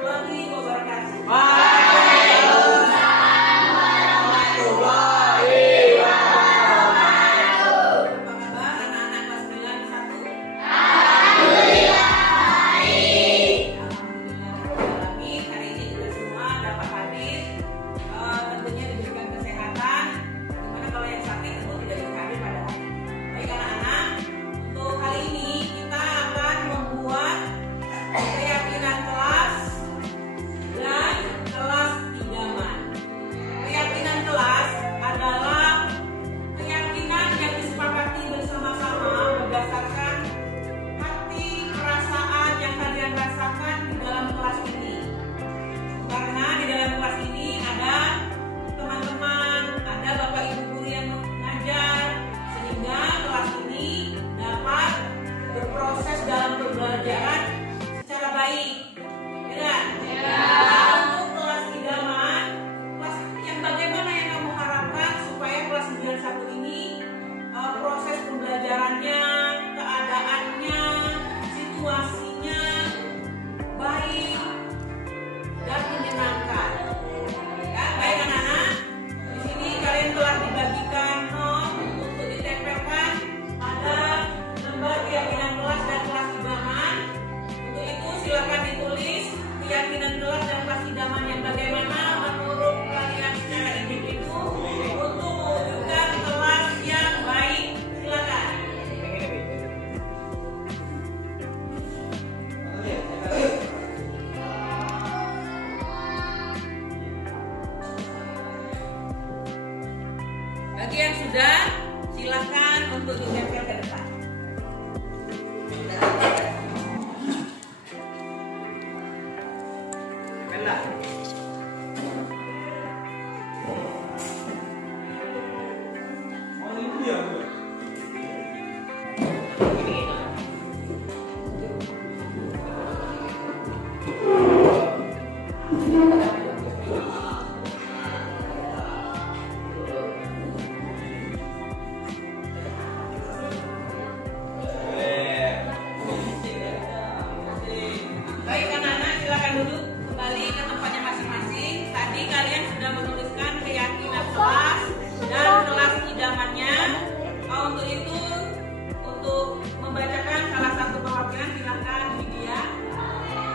warahmatullahi wabarakatuh. Pembelajaran secara baik, ya. Untuk kelas idaman, kelas yang bagaimana yang kamu harapkan supaya kelas 91 ini proses pembelajarannya, keadaannya, situasinya baik dan menyenangkan. Ya, baik anak-anak. Di sini kalian telah dibagikan not untuk ditempelkan pada lembar keyakinan kelas dan kelas idaman. Untuk itu silakan ditulis keyakinan kelas dan kelas idaman yang bagaimana menurut kalian secara individu untuk mewujudkan kelas yang baik. Silakan. Bagi yang sudah, silakan untuk ditempel ke depan. Baik anak-anak, silakan duduk kembali ke tempatnya masing-masing. Tadi kalian sudah menuliskan keyakinan kelas dan kelas idamannya. Untuk itu, untuk membacakan salah satu perwakilan, silakan Lydia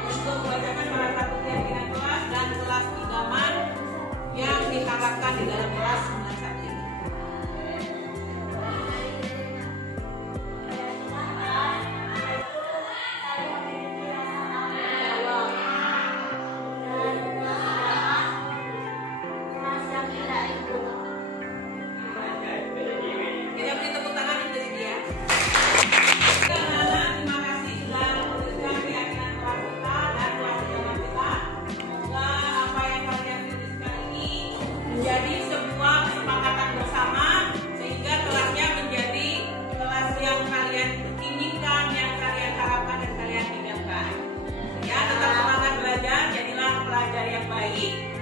untuk membacakan salah satu keyakinan kelas dan kelas idaman yang diharapkan di dalam kelas 91 ini. Kita beri tepuk tangan untuk Lydia. Anak-anak, terima kasih sudah menuliskan keyakinan kelas kita dan kelas idaman kita. Semoga apa yang kalian tuliskan ini menjadi sebuah kesepakatan bersama sehingga kelasnya menjadi kelas yang kalian inginkan, yang kalian harapkan dan kalian idamkan. Ya, tetap semangat belajar, jadilah pelajar yang baik.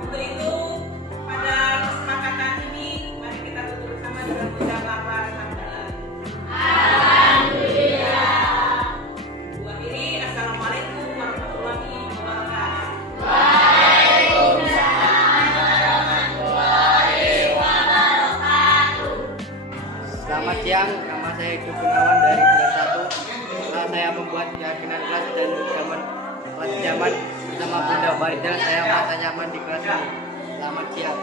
Untuk itu, pada kesepakatan ini, mari kita tutup bersama dengan ucap lapar hamdalah. Alhamdulillah. Dua diri, assalamualaikum warahmatullahi wabarakatuh. Selamat siang, nama saya Ibu Gunawan dari kelas 1. Setelah saya membuat keyakinan kelas dan kelas idaman bersama Bunda Farida, saya merasa nyaman di kelas ini. Selamat siang.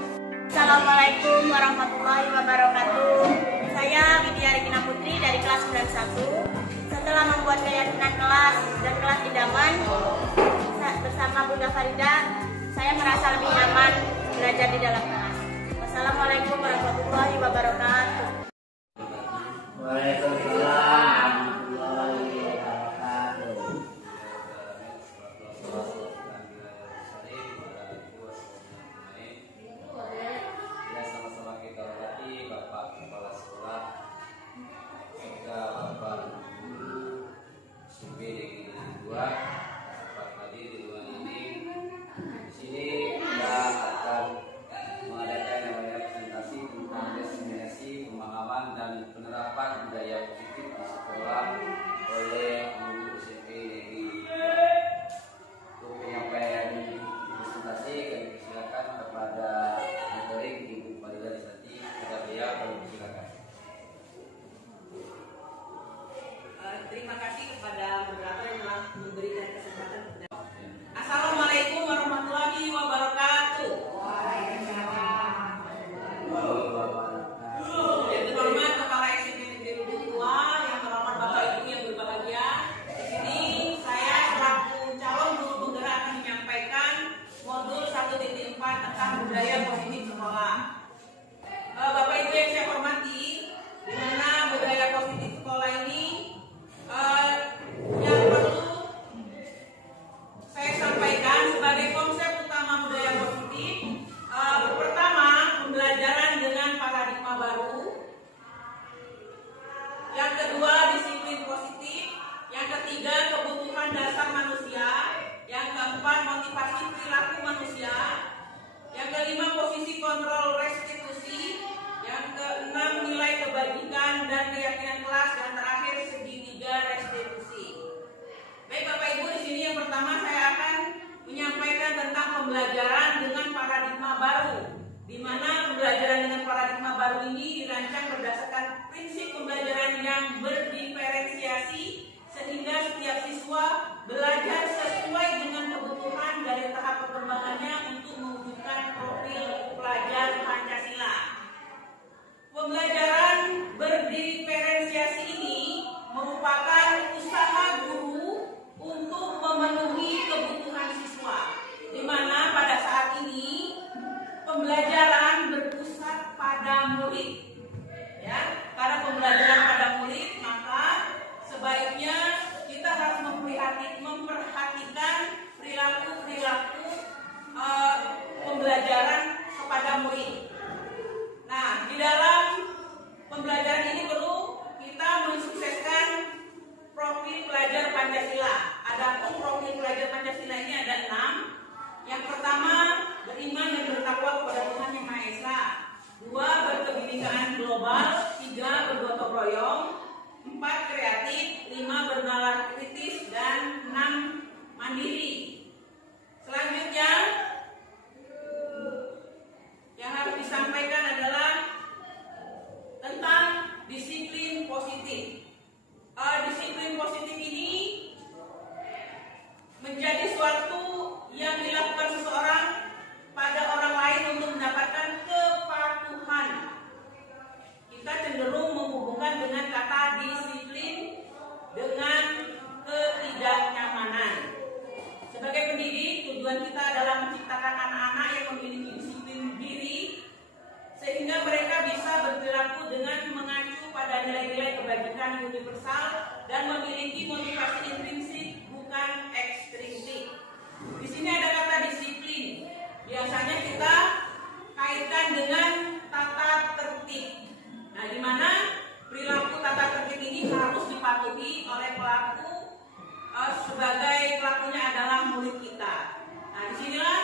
Assalamualaikum warahmatullahi wabarakatuh. Saya Widya Regina Putri dari kelas 91. Setelah membuat keyakinan kelas dan kelas idaman bersama Bunda Farida, saya merasa lebih nyaman belajar di dalam kelas. Wassalamualaikum warahmatullahi wabarakatuh. Waalaikumsalam warahmatullahi wabarakatuh. Ya, sama-sama kita hormati Bapak Kepala Sekolah, serta Bapak Guru SUB Negeri 2, Bapak hadir di ruangan ini. Di sini kita akan mengadakan namanya presentasi tentang diseminasi pemahaman modul 1.4 tentang budaya positif sekolah. Bapak Ibu yang saya hormati, di mana budaya positif sekolah ini yang perlu saya sampaikan sebagai konsep utama budaya positif. Pertama, pembelajaran dengan paradigma baru. Yang kedua, disiplin positif. Yang ketiga, kebutuhan dasar manusia. Yang keempat, motivasi perilaku manusia. Yang kelima, posisi kontrol restitusi. Yang keenam, nilai kebajikan dan keyakinan kelas. Dan terakhir, segitiga restitusi. Baik Bapak Ibu, di sini yang pertama saya akan menyampaikan tentang pembelajaran dengan paradigma baru, di mana pembelajaran dengan paradigma baru ini dirancang berdasarkan prinsip pembelajaran yang berdiferensiasi sehingga setiap siswa belajar sesuai dengan kebutuhan dari tahap perkembangannya untuk mewujudkan profil pelajar Pancasila. Pembelajaran berdiferensiasi ini merupakan usaha guru untuk memenuhi kebutuhan siswa, di mana pada saat ini pembelajaran berpusat pada murid. Ya, karena pembelajaran pada murid, maka sebaiknya kita harus memperhatikan perilaku-perilaku pembelajaran kepada murid. Nah, di dalam pembelajaran ini perlu kita mensukseskan profil pelajar Pancasila. Adapun profil pelajar Pancasila ini ada 6. Yang pertama, beriman dan bertakwa kepada Tuhan Yang Maha Esa. 2, berkebinekaan global. 3, bergotong royong. 4, kreatif. 5, bernalar kritis. Dan 6, mandiri. Selanjutnya, yang harus disampaikan adalah tentang disiplin positif. Disiplin positif ini menjadi suatu yang dilakukan seseorang pada orang lain untuk mendapatkan kepatuhan. Kita cenderung menghubungkan dengan kata disiplin dengan ketidaknyamanan. Sebagai pendidik, tujuan kita adalah menciptakan anak-anak yang memiliki disiplin diri sehingga mereka bisa berperilaku dengan mengacu pada nilai-nilai kebajikan universal dan memiliki motivasi intrinsik bukan ekstrinsik. Di sini ada kata disiplin. Biasanya kita kaitkan dengan tata tertib. Nah, di mana perilaku tata tertib ini harus dipatuhi oleh pelaku sebagai pelakunya adalah murid kita. Nah, disinilah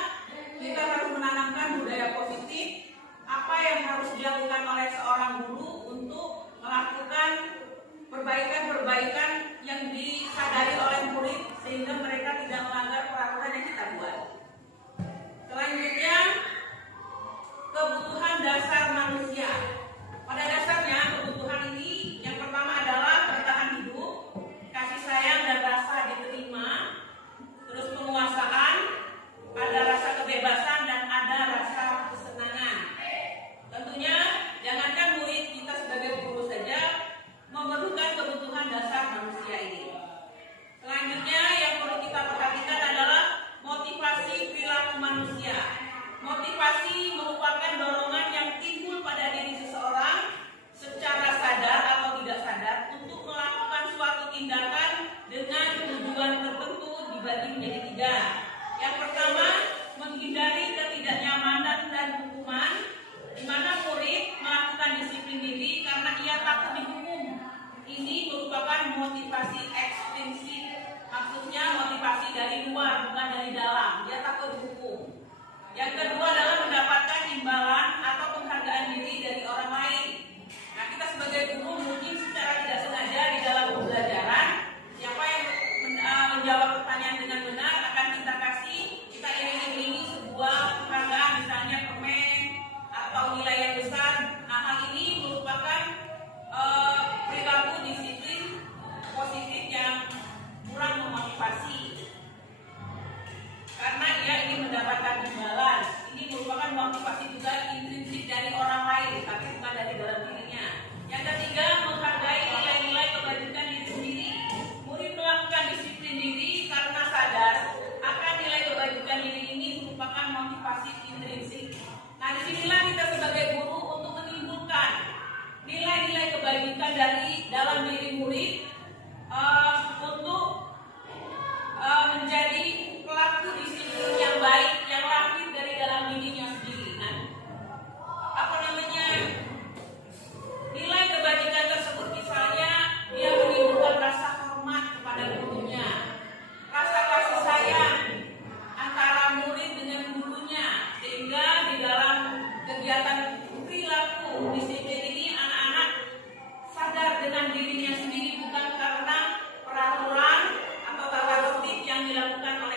kita harus menanamkan budaya positif. Apa yang harus dilakukan oleh seorang guru untuk melakukan perbaikan-perbaikan yang disadari oleh murid sehingga mereka tidak melanggar peraturan yang kita buat. Selanjutnya, kebutuhan dasar manusia. Pada dasarnya kebutuhan ini yang pertama adalah bertahan hidup, kasih sayang dan rasa diterima, terus penguasaan, ada rasa kebebasan dan ada rasa kesenangan. Tentunya jangankan murid, kita sebagai guru saja memerlukan kebutuhan dasar manusia ini. Selanjutnya yang perlu kita perhatikan adalah motivasi perilaku manusia. Motivasi merupakan dorongan yang timbul pada diri seseorang secara sadar atau tidak sadar untuk melakukan suatu tindakan dengan tujuan tertentu dibagi menjadi 3. Yang pertama, menghindari ketidaknyamanan dan hukuman, di mana murid melakukan disiplin diri karena ia takut dihukum. Ini merupakan motivasi ekstrinsik, maksudnya motivasi dari luar bukan dari dalam. Dia takut dihukum. Yang kedua adalah mendapatkan imbalan atau penghargaan diri dari orang lain. Nah, kita sebagai guru mungkin secara tidak sengaja di dalam pembelajaran, siapa yang menjawab pertanyaan dengan benar akan kita kasih, kita iring-iringi sebuah penghargaan, misalnya permen atau nilai yang besar. Nah, hal ini merupakan perilaku disiplin positif yang kurang memotivasi karena dia ingin mendapatkan imbalan. Ini merupakan motivasi intrinsik. Nah, disinilah kita sebagai guru untuk menimbulkan nilai-nilai kebajikan dari dalam diri murid untuk menjadi pelaku disiplin yang baik yang lahir dari dalam dirinya sendiri. Nah, nilai kebajikan tersebut misalnya dia menimbulkan rasa hormat kepada gurunya, rasa kasih sayang antara murid dengan gurunya, sehingga di dalam kegiatan perilaku disiplin ini anak-anak sadar dengan dirinya sendiri, bukan karena peraturan atau tata tertib yang dilakukan oleh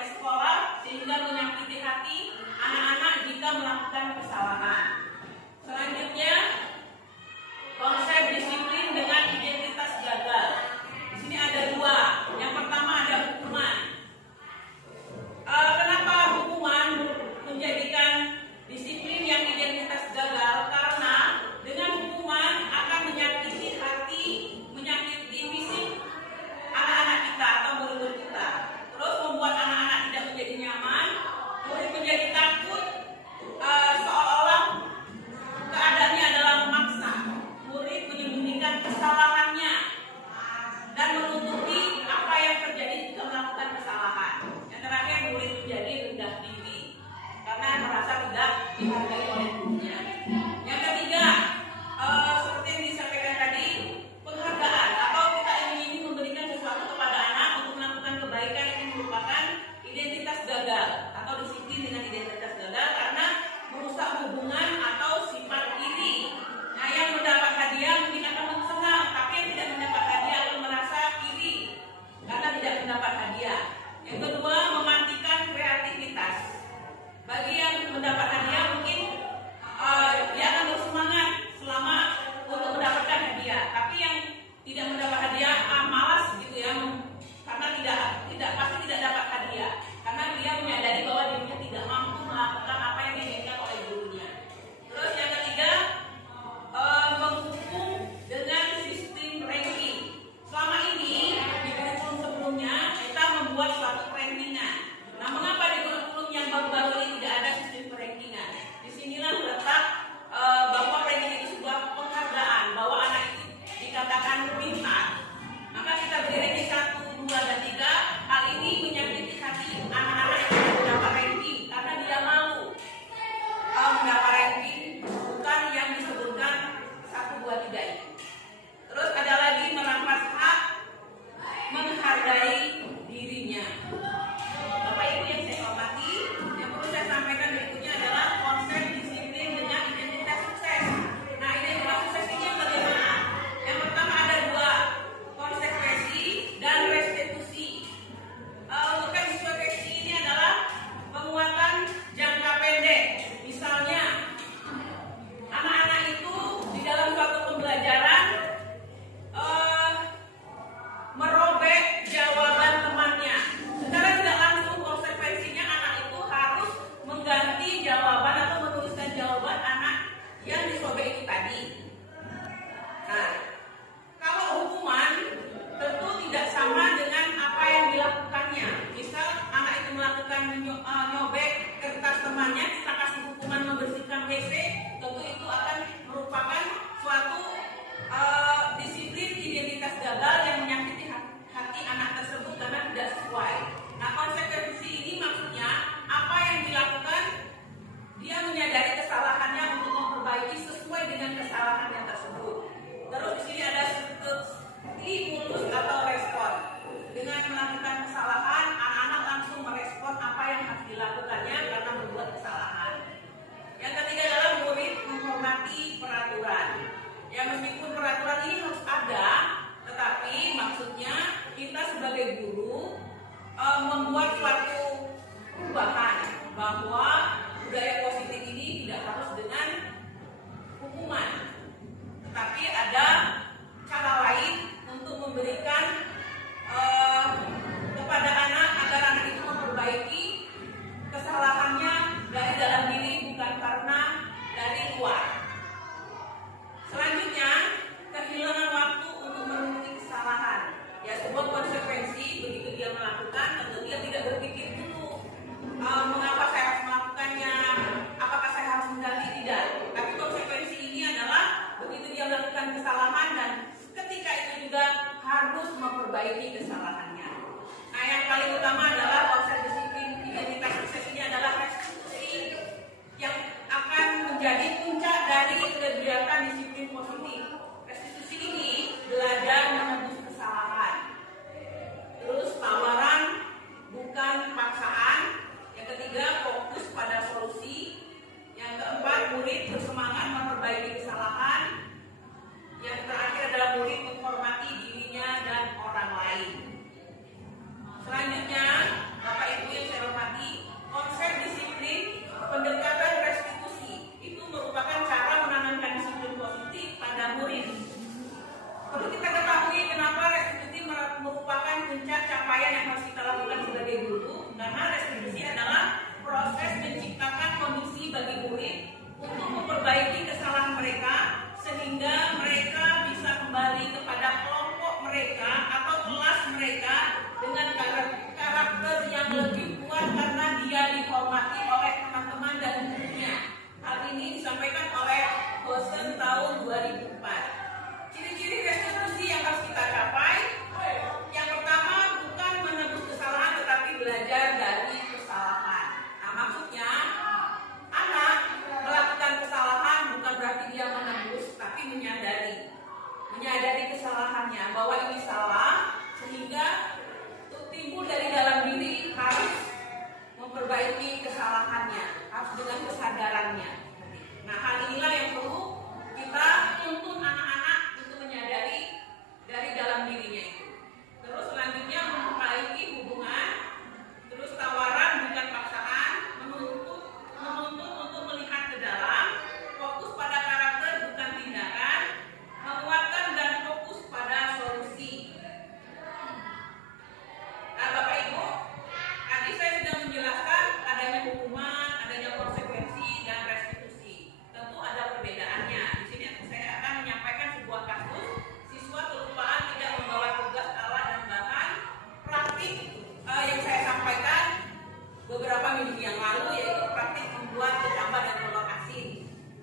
minggu yang lalu, yaitu praktik membuat kecambah dan telur asin.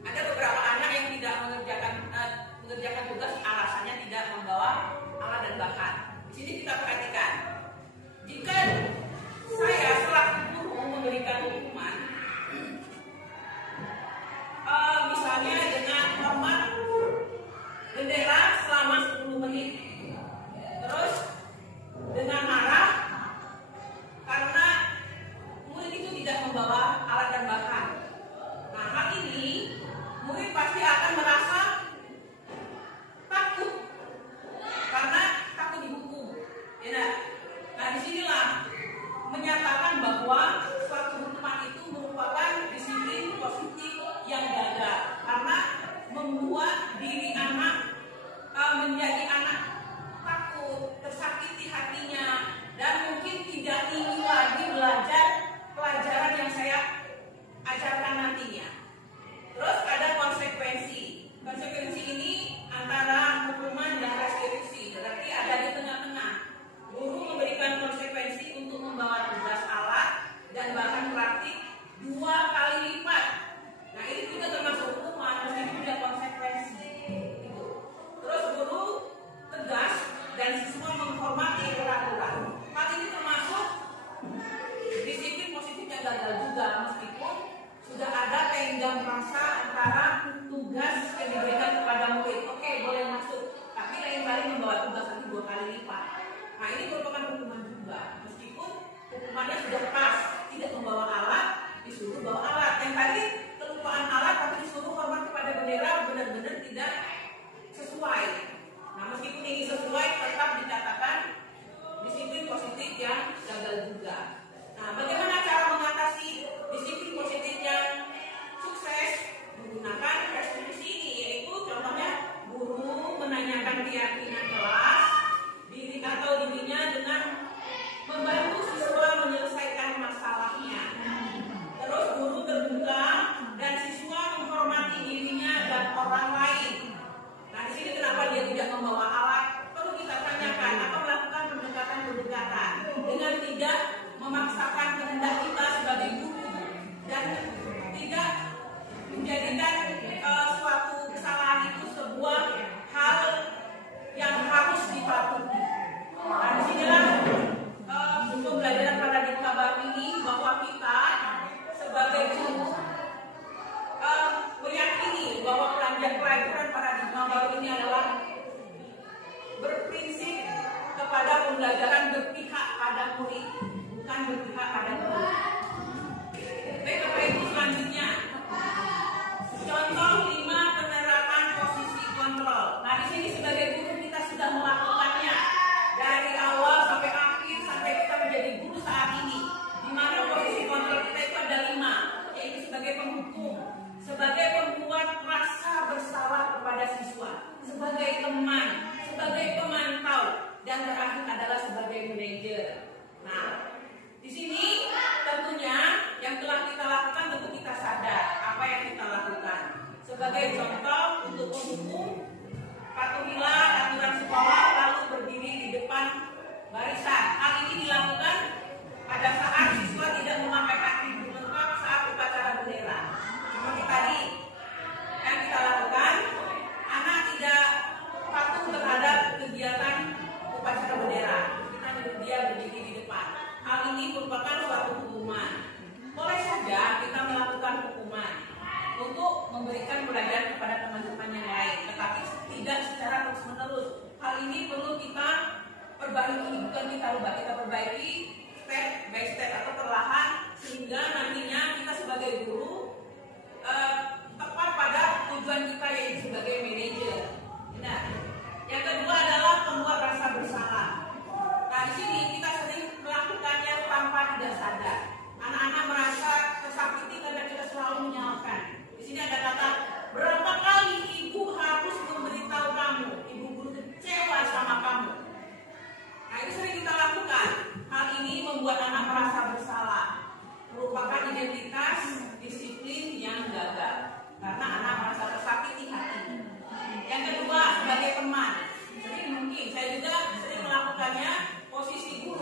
Ada beberapa anak yang tidak mengerjakan tugas alasannya tidak membawa alat dan bahan. Di sini kita perhatikan, jika saya selaku guru memberikan hukuman, misalnya dengan hormat bendera selama 10 menit, terus dengan marah karena murid itu tidak membawa alat dan bahan. Nah, hal ini murid pasti akan merasa takut karena takut dihukum. Ya, nah disinilah menyatakan bahwa suatu hukuman itu merupakan disiplin positif yang gagal karena membuat diri anak menjadi anak takut, tersakiti hatinya, dan mungkin tidak ingin lagi belajar pelajaran yang saya ajarkan nantinya. Terus ada konsekuensi. Konsekuensi ini antara hukuman dan restitusi, berarti ada di tengah-tengah. Guru memberikan konsekuensi untuk membawa tugas alat dan bahan praktik 2 kali lipat. Nah, ini juga termasuk hukuman, meskipun tidak konsekuensi. Terus guru tegas dan siswa menghormati peraturan. Hal ini termasuk disiplin positif yang gagal juga, meskipun sudah ada tenggang rasa antara tugas yang diberikan kepada murid. Oke, boleh masuk, tapi lain kali membawa tugas lagi 2 kali lipat. Nah, ini merupakan hukuman juga, meskipun hukumannya sudah pas, tidak membawa alat, disuruh bawa alat. Yang tadi kelupaan alat tapi disuruh hormat kepada bendera benar-benar tidak sesuai. Nah, meskipun ini sesuai, tetap dikatakan disiplin positif yang gagal juga. Nah, bagaimana cara mengatasi disiplin positif yang sukses? Menggunakan restitusi ini, yaitu contohnya guru menanyakan keyakinan kelas diri atau dirinya dengan membantu siswa menyelesaikan masalahnya. Terus guru terbuka dan siswa menghormati dirinya dan orang lain. Nah, di sini kenapa dia tidak membawa alat? Perlu kita tanyakan atau melakukan pendekatan-pendekatan dengan tidak memaksakan kehendak kita sebagai guru dan tidak menjadikan suatu kesalahan itu sebuah hal yang harus dipatuhi. Nah, disinilah pembelajaran paradigma baru ini, bahwa kita sebagai guru meyakini bahwa pelajaran paradigma baru ini adalah berprinsip kepada pembelajaran berpihak pada murid, bukan berpihak pada guru. Baik, Bapak Ibu, selanjutnya contoh 5 penerapan posisi kontrol. Nah, di sini sebagai guru kita sudah melakukannya dari awal sampai akhir, sampai kita menjadi guru saat ini, di mana posisi kontrol kita itu ada 5, yaitu sebagai penghukum, sebagai pembuat rasa bersalah kepada siswa, sebagai teman, sebagai pemantau, dan terakhir adalah sebagai manajer. Nah, di sini tentunya yang telah kita lakukan, tentu kita sadar apa yang kita lakukan. Sebagai contoh untuk menghukum, patuhilah aturan sekolah lalu berdiri di depan barisan. Hal ini dilakukan pada saat siswa tidak memakai atribut lengkap saat upacara bendera. Seperti tadi yang kita lakukan, anak tidak patuh terhadap kegiatan upacara bendera. Kita nyuruh dia berdiri di depan. Hal ini merupakan suatu hukuman. Boleh saja kita melakukan hukuman untuk memberikan pelajaran kepada teman-teman yang lain, tetapi tidak secara terus-menerus. Hal ini perlu kita perbaiki, bukan kita rubah, kita perbaiki step by step atau perlahan, sehingga nantinya kita sebagai guru tepat pada tujuan kita, yaitu sebagai manajer. Nah, yang kedua adalah membuat rasa bersalah. Nah, di sini kita sering melakukannya tanpa tidak sadar. Anak-anak merasa tersakiti karena kita selalu menyalahkan. Di sini ada kata, berapa kali ibu harus memberitahu kamu, ibu guru kecewa sama kamu. Nah, itu sering kita lakukan. Hal ini membuat anak merasa bersalah, merupakan identitas disiplin yang gagal karena anak merasa tersakiti hati. Yang kedua, sebagai teman, mungkin saya juga sering melakukannya, posisi guru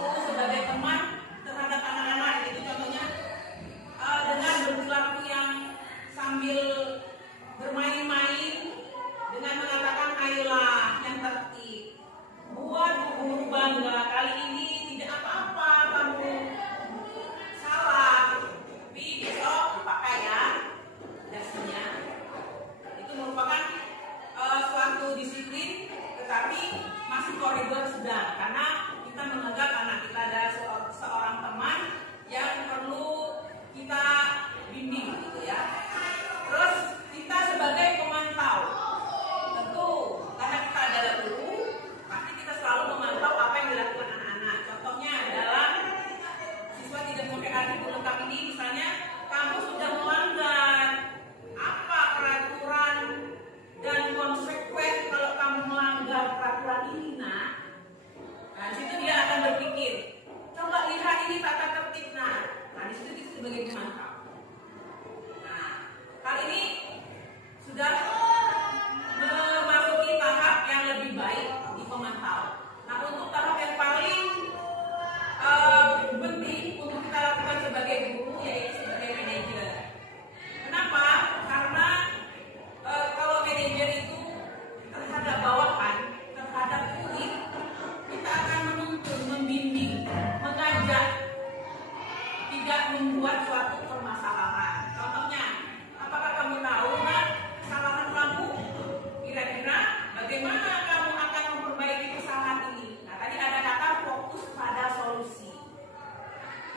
dimantau. Nah, hal ini sudah memasuki tahap yang lebih baik di pemantau. Nah, untuk tahap yang paling penting untuk kita lakukan sebagai guru yaitu sebagai manajer. Kenapa? Karena kalau manajer itu terhadap bawahan, terhadap murid, kita akan menuntun, membimbing, mengajak, tidak membuat suatu permasalahan. Contohnya, apakah kamu tahu kan kesalahan kamu? Kira-kira bagaimana kamu akan memperbaiki kesalahan ini? Nah, tadi ada kata fokus pada solusi.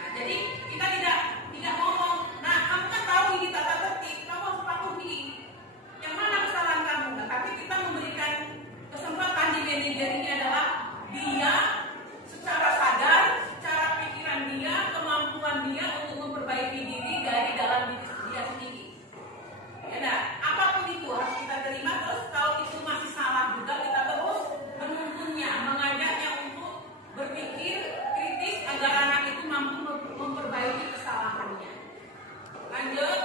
Nah, jadi kita tidak ngomong, nah kamu kan tahu ini tata tertib, kamu harus patuhi. Yang mana kesalahan kamu? Nah, tapi kita memberikan kesempatan di manajer ini adalah dia secara sadar, secara pikiran dia, kemampuan dia untuk memperbaiki diri dari dalam diri dia sendiri. Ya, nah, apapun itu harus kita terima. Terus kalau itu masih salah juga, kita terus menuntunnya, mengajaknya untuk berpikir kritis agar anak itu mampu memperbaiki kesalahannya. Lanjut,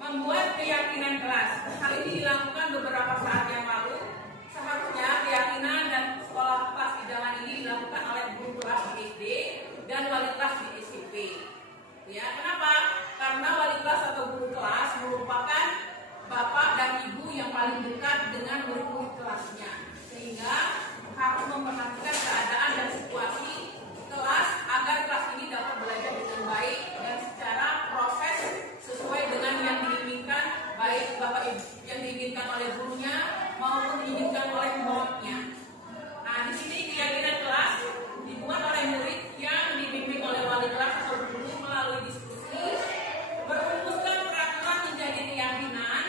membuat keyakinan kelas. Hal ini dilakukan beberapa saat yang lalu. Seharusnya keyakinan dan sekolah kelas idaman ini dilakukan oleh guru kelas di SD dan wali kelas di SMP. Ya, kenapa? Karena wali kelas atau guru kelas merupakan bapak dan ibu yang paling dekat dengan murid-murid kelasnya, sehingga harus memperhatikan keadaan dan situasi kelas agar kelas ini dapat belajar dengan baik dan secara proses sesuai dengan yang diinginkan, baik bapak ibu yang diinginkan oleh gurunya maupun diinginkan oleh muridnya. Nah, di sini keyakinan kelas dibuat oleh murid yang dibimbing oleh wali kelas atau guru melalui diskusi, merumuskan peraturan menjadi keyakinan,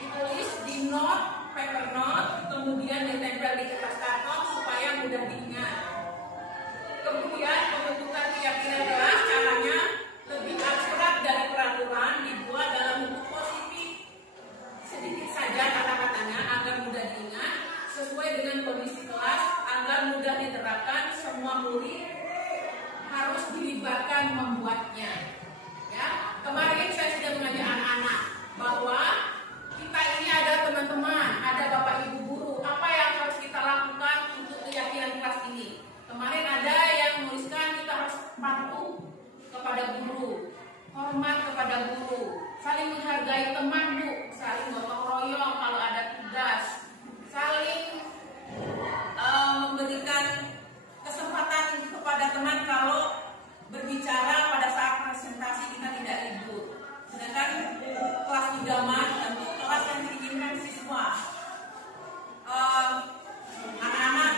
ditulis di note, paper note, kemudian ditempel di kertas karton supaya mudah diingat. Kemudian pembentukan keyakinan kelas caranya lebih abstrak dari peraturan, dibuat dalam bentuk positif, sedikit saja kata-katanya agar mudah diingat, sesuai dengan kondisi kelas agar mudah diterapkan. Semua murid harus dilibatkan membuatnya. Ya, kemarin saya sudah mengajak anak-anak bahwa kita ini ada teman-teman, ada bapak ibu guru. Apa yang harus kita lakukan untuk keyakinan kelas ini? Kemarin ada yang menuliskan kita harus patuh kepada guru, hormat kepada guru, saling menghargai teman bu, saling gotong royong kalau ada tugas, saling memberikan kesempatan kepada teman kalau berbicara pada saat presentasi kita tidak ribut. Sedangkan kelas idaman tentu kelas yang diinginkan siswa. Anak-anak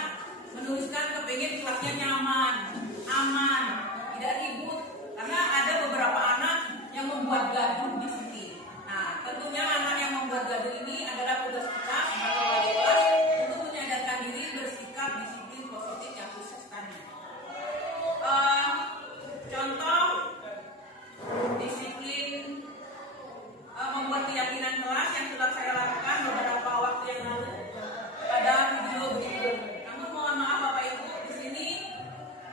menuliskan kepingin kelasnya nyaman, aman, tidak ribut, karena ada beberapa anak yang membuat gaduh di sini. Nah, tentunya anak yang membuat gaduh ini adalah tugas kita sebagai wali kelas untuk menyadarkan diri bersikap disiplin positif yang khusus tadi. Contoh disiplin membuat keyakinan kelas yang telah saya lakukan beberapa waktu yang lalu. Ada video berikut. Namun mohon maaf Bapak Ibu, di sini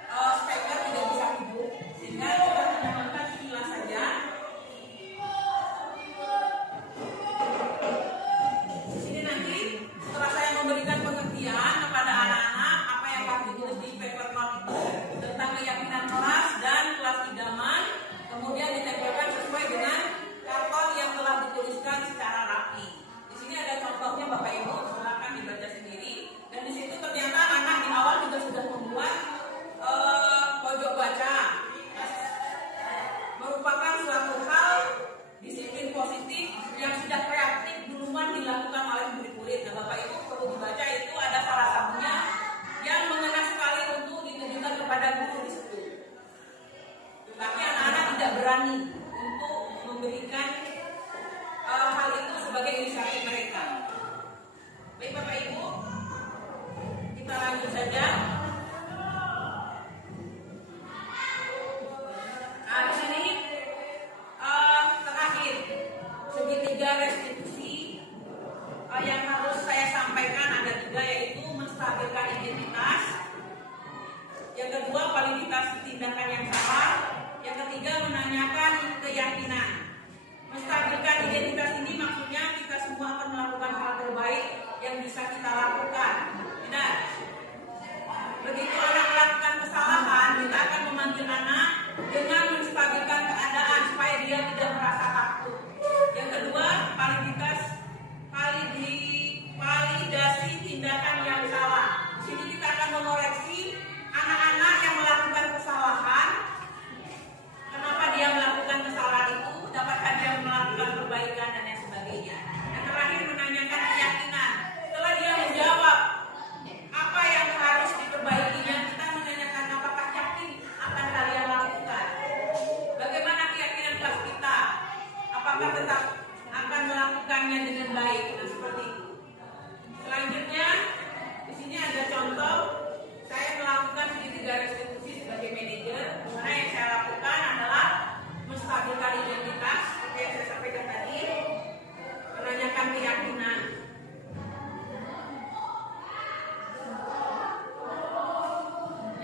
speaker tidak bisa hidup, sehingga kita menonton sekilas saja. Di sini nanti setelah saya memberikan pengertian kepada anak-anak apa yang harus ditulis di paper note itu tentang keyakinan kelas dan kelas idaman, kemudian ditempelkan sesuai dengan karton yang telah dituliskan secara rapi. Di sini ada contohnya Bapak Ibu, silakan dibaca sendiri. Dan di situ ternyata anak di awal juga sudah membuat pojok baca. Merupakan suatu hal disiplin positif yang sudah kreatif duluan dilakukan oleh murid-murid. Nah Bapak Ibu perlu dibaca, itu ada salah satunya yang mengena sekali untuk ditujukan kepada guru di situ. Tapi anak-anak tidak berani untuk memberikan hal itu sebagai inisiatif mereka. Baik Bapak Ibu, kita lanjut saja. Nah di sini terakhir segitiga restitusi yang harus saya sampaikan ada 3, yaitu menstabilkan identitas, yang kedua validitas tindakan yang salah, yang ketiga menanyakan kelas kita. Apakah tetap akan melakukannya dengan baik? Nah, seperti itu. Selanjutnya, di sini ada contoh saya melakukan segitiga restitusi sebagai manajer. Dimana yang saya lakukan adalah menstabilkan identitas, seperti yang saya sampaikan tadi, menanyakan keyakinan.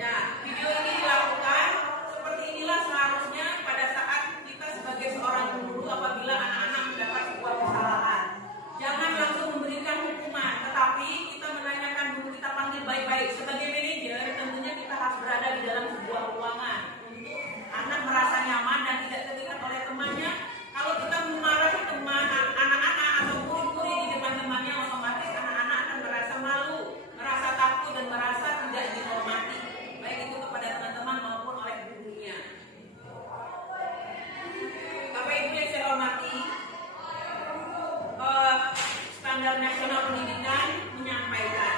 Ya, video ini dilakukan seperti inilah seharusnya pada saat kita sebagai seorang guru apabila anak-anak mendapat sebuah kesalahan. Jangan langsung memberikan hukuman, tetapi kita menanyakan dulu, kita panggil baik-baik. Sebagai manajer, tentunya kita harus berada di dalam sebuah ruangan untuk anak merasa nyaman dan tidak terlihat oleh temannya. Kalau kita memarahi teman, anak-anak atau murid-murid di depan temannya, otomatis anak-anak akan merasa malu, merasa takut dan merasa tidak dihormati, baik itu kepada teman-teman maupun oleh gurunya. Bapak Ibu yang saya hormati, Standar Nasional Pendidikan menyampaikan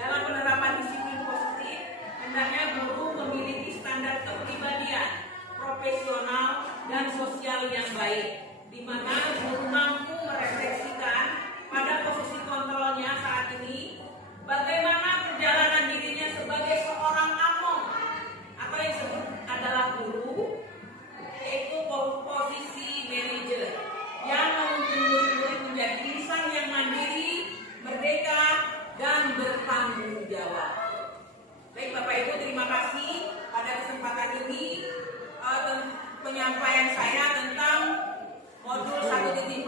dalam penerapan disiplin positif, hendaknya guru memiliki standar kepribadian, profesional dan sosial yang baik, di mana guru mampu merefleksikan pada posisi kontrolnya saat ini bagaimana perjalanan dirinya sebagai seorang among atau yang disebut adalah guru, yaitu posisi manajer yang menuntun murid-murid menjadi insan yang mandiri, merdeka, dan bertanggung jawab. Baik Bapak Ibu, terima kasih pada kesempatan ini penyampaian saya tentang modul 1.2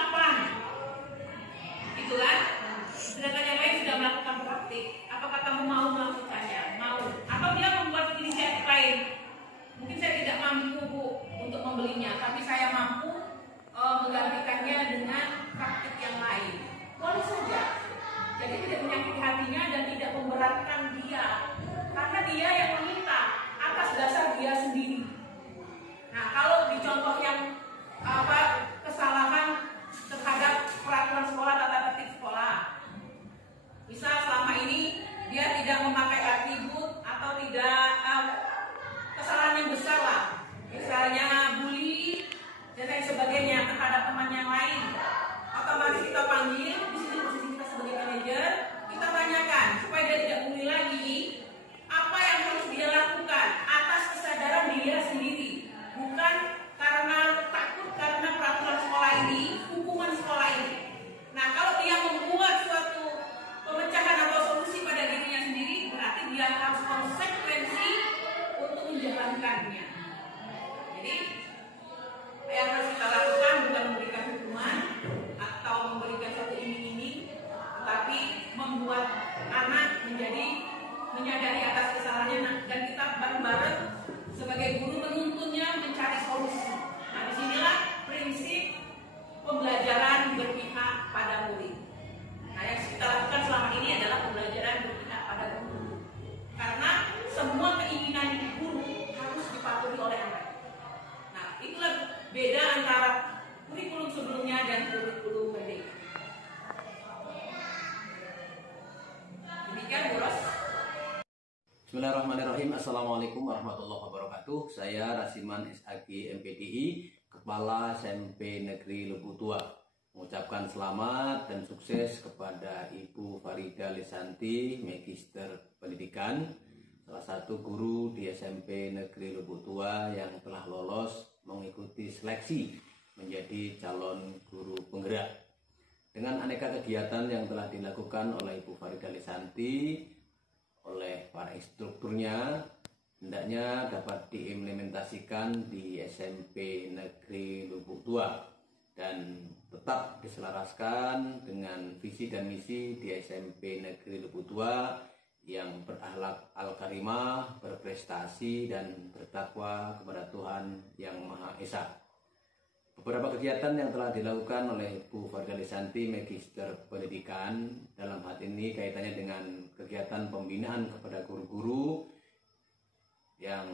kapan? Itu kan? Sedangkan yang lain sudah melakukan praktik. Apakah kamu mau melakukannya? Mau. Atau dia membuat inisiatif lain? Mungkin saya tidak mampu Bu untuk membelinya, tapi saya mampu menggantikannya dengan praktik yang lain. Boleh saja. Jadi tidak menyakiti hatinya dan tidak memberatkan dia, karena dia yang meminta atas dasar dia sendiri. Nah, kalau di contoh yang kesalahan terhadap peraturan sekolah, tata tertib sekolah, misal selama ini dia tidak memakai atribut atau tidak kesalahan yang besar lah, misalnya bully dan lain sebagainya terhadap teman yang lain, otomatis kita panggil di sini posisi kita sebagai manajer, kita tanyakan supaya dia tidak bully lagi, apa yang harus dia lakukan atas kesadaran dia sendiri, bukan karena takut karena peraturan sekolah ini, hukuman sekolah ini. Nah, kalau dia membuat suatu pemecahan atau solusi pada dirinya sendiri, berarti dia harus konsekuensi untuk menjalankannya. Jadi yang harus kita lakukan bukan memberikan hukuman atau memberikan satu iming-iming, tetapi membuat anak menjadi menyadari atas kesalahannya, dan kita bareng-bareng sebagai guru menuntunnya mencari solusi. Nah, disinilah prinsip pembelajaran berpihak pada murid. Nah, yang kita lakukan selama ini adalah pembelajaran berpihak pada guru, karena semua keinginan guru harus dipatuhi oleh anak. Nah, itulah beda antara kurikulum sebelumnya dan kurikulum merdeka. Demikian, Bu Ros. Bismillahirrahmanirrahim. Assalamualaikum warahmatullahi wabarakatuh. Saya Rasiman SAG MPDI, Kepala SMP Negeri Lebu Tua, mengucapkan selamat dan sukses kepada Ibu Farida Lisanti, Magister Pendidikan, salah satu guru di SMP Negeri Lebu Tua yang telah lolos mengikuti seleksi menjadi calon guru penggerak. Dengan aneka kegiatan yang telah dilakukan oleh Ibu Farida Lisanti oleh para instrukturnya, hendaknya dapat diimplementasikan di SMP Negeri Lubuk Tua dan tetap diselaraskan dengan visi dan misi di SMP Negeri Lubuk Tua yang berakhlak al-karimah, berprestasi dan bertakwa kepada Tuhan Yang Maha Esa. Beberapa kegiatan yang telah dilakukan oleh Bu Farida Lisanti, Magister Pendidikan, dalam hal ini kaitannya dengan kegiatan pembinaan kepada guru-guru yang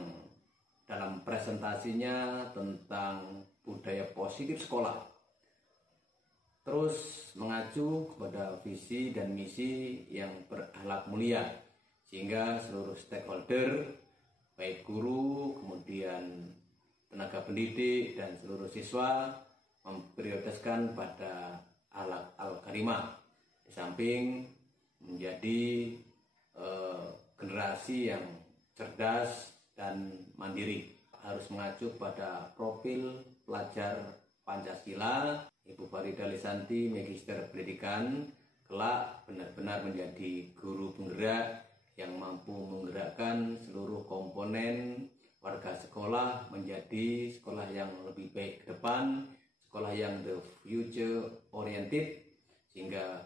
dalam presentasinya tentang budaya positif sekolah, terus mengacu kepada visi dan misi yang berakhlak mulia, sehingga seluruh stakeholder, baik guru, kemudian tenaga pendidik dan seluruh siswa memprioritaskan pada akhlak al-karimah, di samping menjadi generasi yang cerdas dan mandiri, harus mengacu pada profil pelajar Pancasila. Ibu Farida Lisanti, Magister Pendidikan, kelak benar-benar menjadi guru penggerak yang mampu menggerakkan seluruh komponen warga sekolah menjadi sekolah yang lebih baik ke depan, sekolah yang the future oriented, sehingga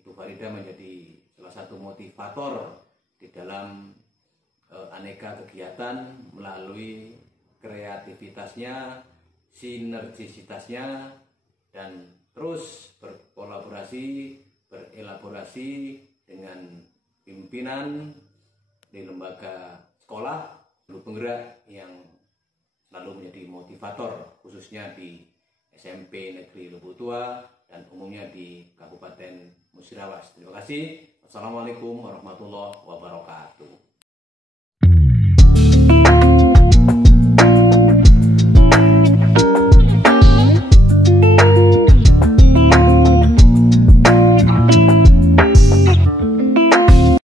Ibu Farida menjadi salah satu motivator di dalam aneka kegiatan melalui kreativitasnya, sinergisitasnya, dan terus berkolaborasi, berelaborasi dengan pimpinan di lembaga sekolah, guru penggerak yang selalu menjadi motivator, khususnya di SMP Negeri Lebu Tua dan umumnya di Kabupaten Musirawas. Terima kasih. Wassalamualaikum warahmatullahi wabarakatuh.